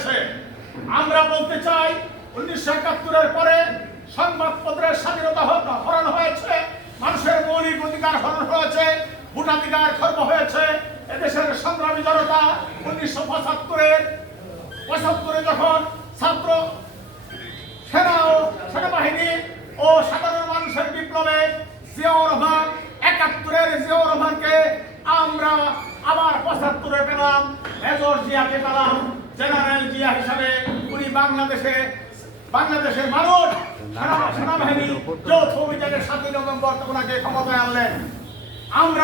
হয়েছে। আমরা বলতে চাই 1971-এর পরে সংবাদপত্রের স্বাধীনতা হরণ হয়েছে, মানুষের মৌলিক অধিকার হরণ হয়েছে, ভোটাধিকার খর্ব হয়েছে। এদেশের সংগ্রামী জনতা 1975-এ যখন ছাত্র সেনা ও সেনাবাহিনী ও সাধারণ মানুষের বিপ্লবে জিয়াউর রহমান, 71-এর জিয়াউর রহমানকে আমরা আবার 75-এ পেলাম, মেজর জিয়াকে পেলাম জেনারেল জিয়া হিসাবে। উনি বাংলাদেশের মানুষ সেনাবাহিনী যৌথ অভিযানের 7 নভেম্বর ওনাকে ক্ষমতায় আনলেন। আমরা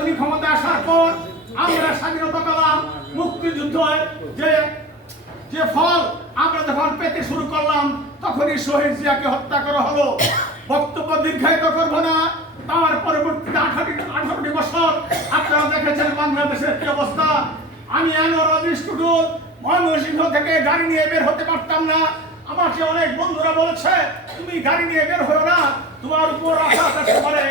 উনি ক্ষমতায় আসার পর আমরা স্বাধীনতা পেলাম। মুক্তিযুদ্ধের যে ফল আমরা যখন পেতে শুরু করলাম, তখনই শহীদ জিয়াকে হত্যা করা হলো। বক্তব্য দীর্ঘায়িত করব না। তার পরবর্তীতে 18টি বছর আপনারা দেখেছেন বাংলাদেশের কি অবস্থা। আমি আনোয়ার আজিজ টুটুল ময়মনসিংহ থেকে গাড়ি নিয়ে বের হতে পারতাম না। আমাকে অনেক বন্ধুরা বলেছে, তুমি গাড়ি নিয়ে বের হও না, তোমার উপর আশা থাকতে পারে।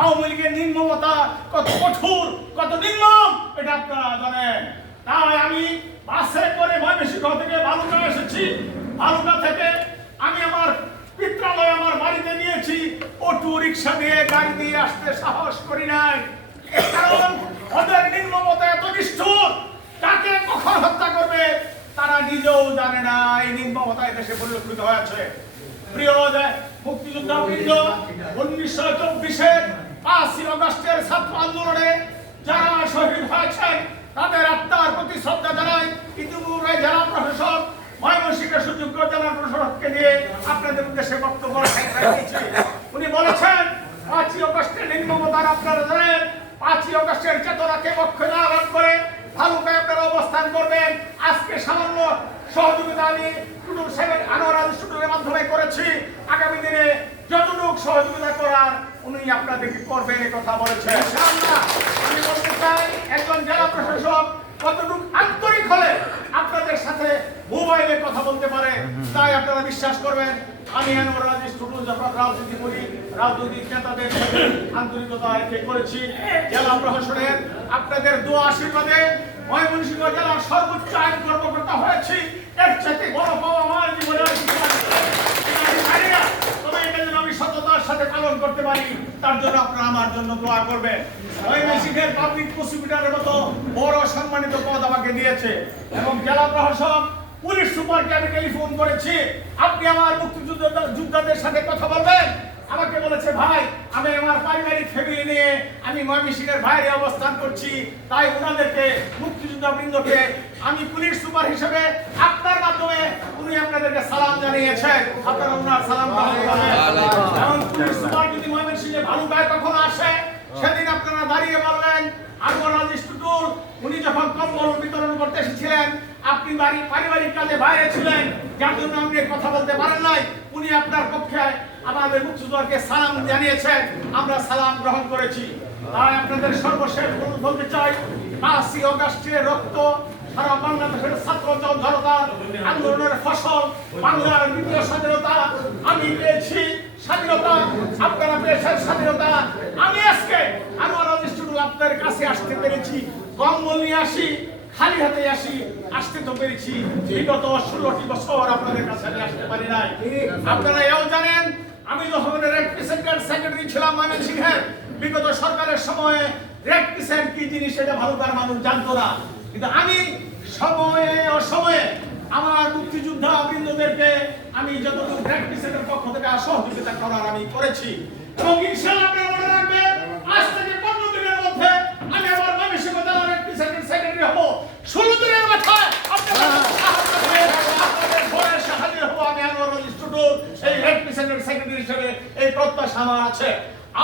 আওয়ামী লীগের নির্মমতা কত কঠোর, কত নির্মম, এটা আপনারা জানেন। তাই আমি বাসে করে ময়মনসিংহ থেকে বালুকা এসেছি। বালুকা থেকে আমি আমার পিত্রালয় আমার বাড়িতে নিয়েছি। অটো রিক্সা দিয়ে গাড়ি দিয়ে আসতে সাহস করি নাই, কারণ ওদের নির্মমতা এত নিষ্ঠুর, কাকে কখন হত্যা করবে তারা নিজেও জানে না। এই নির্মমতা দেশে পরিলক্ষিত হয়েছে। প্রিয় মুক্তিযোদ্ধা বৃন্দ, 1924-এর 5ই আগস্টের ছাত্র আন্দোলনে যারা শহীদ হয়েছেন তাদের আত্মার প্রতি শ্রদ্ধা জানাই। ইতিপূর্বে জেলা প্রশাসক ময়মনসিংহের সুযোগ্য জেলা প্রশাসককে নিয়ে আপনাদের উদ্দেশ্যে বক্তব্য রেখেছি। উনি বলেছেন 5ই আগস্টের নির্মমতার আপনারা জানেন। 5ই আগস্টের চেতনাকে বক্ষে ধারণ করে ভালুকায় আপনারা অবস্থান করবেন। আজকে সামান্য সহযোগিতা আমি টুটুল সাহেব আনোয়ার আজিজ টুটুলের মাধ্যমে করেছি। আগামী দিনে যতটুকু সহযোগিতা করার উনি আপনাদেরকে করবেন এই কথা বলেছেন। আমি বলতে চাই, একজন জেলা প্রশাসক কতটুকু আন্তরিক হলে আপনাদের সাথে মোবাইলে কথা বলতে পারে, তাই আপনারা বিশ্বাস করবেন। আমি আনোয়ার আজিজ টুটুল যখন রাজনীতি করি, রাজনৈতিক নেতাদের সাথে আন্তরিকতা রেখে করেছি। জেলা প্রশাসনের আপনাদের দোয়া আশীর্বাদে ময়মনসিংহ জেলার সর্বোচ্চ আইন কর্মকর্তা হয়েছি। এর চাইতে বড় পাওয়া আমার জীবনে তবে এটা যেন আমি সততার সাথে পালন করতে পারি, তার জন্য আপনারা আমার জন্য দোয়া করবেন। ময়মনসিংহের পাবলিক প্রসিকিউটরের মতো বড় সম্মানিত পদ আমাকে দিয়েছে এবং জেলা প্রশাসক পুলিশ সুপারকে আমি টেলিফোন করেছি, আপনি আমার মুক্তিযোদ্ধাদের সাথে কথা বলবেন। আমাকে বলেছে, ভাই আমি আমার পারিবারিক ফ্যামিলি নিয়ে আমি ময়মনসিংহের বাইরে অবস্থান করছি, তাই ওনাদেরকে মুক্তিযোদ্ধা বৃন্দকে আমি পুলিশ সুপার হিসেবে আপনার মাধ্যমে উনি আপনাদেরকে সালাম জানিয়েছেন। আপনারা ওনার সালাম এবং পুলিশ সুপার যদি ময়মনসিংহে ভালুকায় কখন আসে সেদিন আপনারা দাঁড়িয়ে বললেন, আনোয়ার আজিজ টুটুল উনি যখন কম্বল বিতরণ করতে এসেছিলেন, আপনি পারিবারিক কাজে বাইরে ছিলেন, যার জন্য আপনি কথা বলতে পারেন নাই। উনি আপনার পক্ষে আমাদের মুক্তিযোদ্ধাকে সালাম জানিয়েছেন, আমরা সালাম গ্রহণ করেছি। তাই আপনাদের সর্বশেষ বলতে চাই, 5ই আগস্টের রক্ত সারা বাংলাদেশের ছাত্র জনতার আন্দোলনের ফসল, বাংলার দ্বিতীয় স্বাধীনতা আমি পেয়েছি। স্বাধীনতা আপনারা পেয়েছেন, স্বাধীনতা আমি আজকে আনোয়ার আজিজ টুটুল আপনাদের কাছে আসতে পেরেছি। কম্বল নিয়ে আসি, খালি হাতে আসতে তো পেরেছি। বিগত 16টি বছর আপনাদের কাছে আমি আসতে পারি নাই। আপনারা এও জানেন, আমি যখন রেড ক্রিসেন্টের সেক্রেটারি ছিলাম ময়মনসিংহের, বিগত সরকারের সময়ে রেড ক্রিসেন্ট কি জিনিস সেটা ভালুকার মানুষ জানতো না, কিন্তু আমি সময়ে অসময়ে আমার মুক্তিযোদ্ধা বৃন্দদেরকে আমি যতটুকু রেড ক্রিসেন্টের পক্ষ থেকে সহযোগিতা করার আমি করেছি। এবং ইনশাআল্লাহ আপনারা মনে রাখবেন, আজ থেকে 15 দিনের মধ্যে আমি আমার ময়মনসিংহ জেলার রেড ক্রিসেন্টের সেক্রেটারি হব। 16 দিনের মাথায় আপনাদের সাহায্য হব আমি আনোয়ার আজিজ টুটুল এই রেড ক্রিসেন্টের সেক্রেটারি হিসেবে। এই প্রত্যাশা আমার আছে,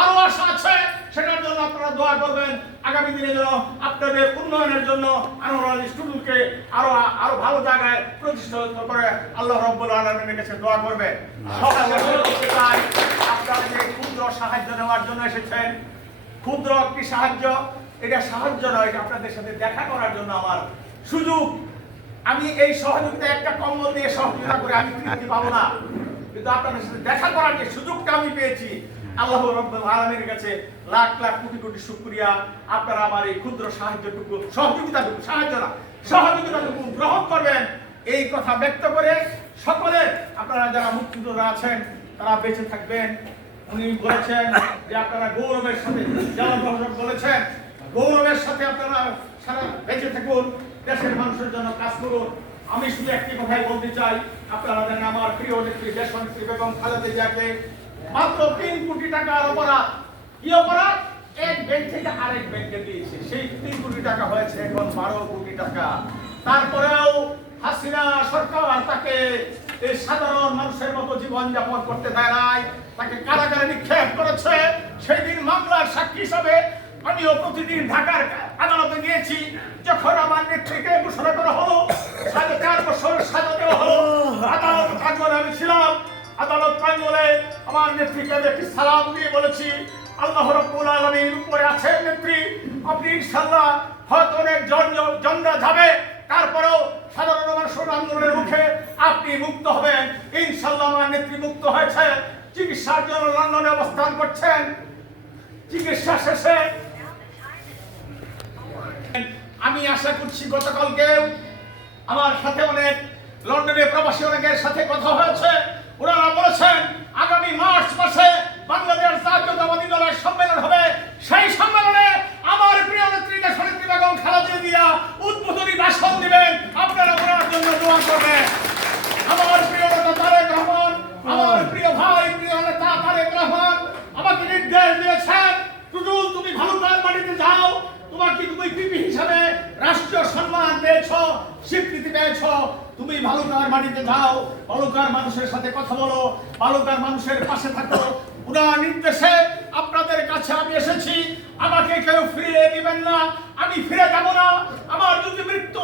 আরো আশা আছে, সেটার জন্য আপনারা দোয়া করবেন। আগামী দিনে যেন আপনাদের উন্নয়নের জন্য আনোয়ার আজিজ টুটুলকে আরো ভালো জায়গায় প্রতিষ্ঠিত করে আল্লাহ রাব্বুল আলামিনের কাছে দোয়া করবেন। আপনারা যে ক্ষুদ্র সাহায্য নেওয়ার জন্য এসেছেন, ক্ষুদ্র একটি সাহায্য, এটা সাহায্য নয়, এটা আপনাদের সাথে দেখা করার জন্য আমার সুযোগ। আমি এই সহযোগিতা একটা কম্বল দিয়ে সহযোগিতা করে আমি তৃপ্তি পাবো না, কিন্তু আপনাদের সাথে দেখা করার যে সুযোগটা আমি পেয়েছি, আল্লাহ রাব্বুল আলামিনের কাছে লাখ লাখ কোটি কোটি শুকরিয়া। আপনারা আমার এই ক্ষুদ্র সাহায্যটুকু, সহযোগিতাটুকু, সাহায্য না, সহযোগিতাটুকু গ্রহণ করবেন এই কথা ব্যক্ত করে সকলে আপনারা যারা মুক্তিযোদ্ধা আছেন তারা বেঁচে থাকবেন। উনি বলেছেন যে আপনারা গৌরবের সাথে, যেমন বলেছেন গৌরবের সাথে আপনারা সারা বেঁচে থাকুন, দেশের মানুষের জন্য কাজ করুন। আমি শুধু একটি কথাই বলতে চাই, আপনারা জানেন আমার প্রিয় নেত্রী দেশনেত্রী বেগম খালেদা জিয়াকে মাত্র 3 কোটি টাকার অপরাধ, কি অপরাধ? এক ব্যাংক থেকে আরেক ব্যাংকে দিয়েছে, সেই 3 কোটি টাকা হয়েছে এখন 12 কোটি টাকা। তারপরেও হাসিনা সরকার তাকে এই সাধারণ মানুষের মতো জীবনযাপন করতে দেয় নাই, তাকে কারাগারে নিক্ষেপ করেছে। সেই দিন মামলার সাক্ষী হিসাবে আমিও প্রতিদিন ঢাকার আদালতে গিয়েছি। যখন আমার নেত্রীকে ঘোষণা করা হলো, 4.5 বছর সাজা দেওয়া হলো, আদালত প্রাঙ্গণে আমি ছিলাম। আদালত প্রাঙ্গণে আমার নেত্রীকে একটি সালাম দিয়ে বলেছি, আল্লাহ রাব্বুল আলামিন উপরে আছেন নেত্রী, আপনি ইনশাআল্লাহ হয়তো অনেক জনরা যাবে, তারপরেও সাধারণ মানুষের আন্দোলনের মুখে আপনি মুক্ত হবেন। ইনশাআল্লাহ আমার নেত্রী মুক্ত হয়েছে, চিকিৎসার জন্য লন্ডনে অবস্থান করছেন। চিকিৎসা শেষে আমি আশা করছি, গতকালকেও আমার সাথে অনেক লন্ডনে প্রবাসী অনেকের সাথে কথা হয়েছে, ওনারা বলেছেন আগামী মার্চ মাসে বাংলাদেশ জাতীয়তাবাদী দলের সম্মেলন হবে, সেই সম্মেলনে আমার প্রিয় নেত্রী দেশনেত্রী বেগম খালেদা জিয়া উদ্বোধনী ভাষণ দিবেন, আপনারা ওনার জন্য দোয়া করবেন। আমার প্রিয় নেতা তারেক রহমান, আমার প্রিয় ভাই প্রিয় নেতা তারেক রহমান আমাকে নির্দেশ দিয়েছেন, টুটুল তুমি ভালুকার মাটিতে যাও, তুমি পিপি হিসাবে রাষ্ট্রীয় সম্মান পেয়েছো, স্বীকৃতি পেয়েছো, তুমি ভালুকার মাটিতে যাও, ভালুকার মানুষের সাথে কথা বলো, ভালুকার মানুষের পাশে থাকো। উনার নির্দেশে আপনাদের কাছে আমি এসেছি, আমাকে কেউ ফিরিয়ে দিবেন না, আমি ফিরে যাব না। আমার যদি মৃত্যু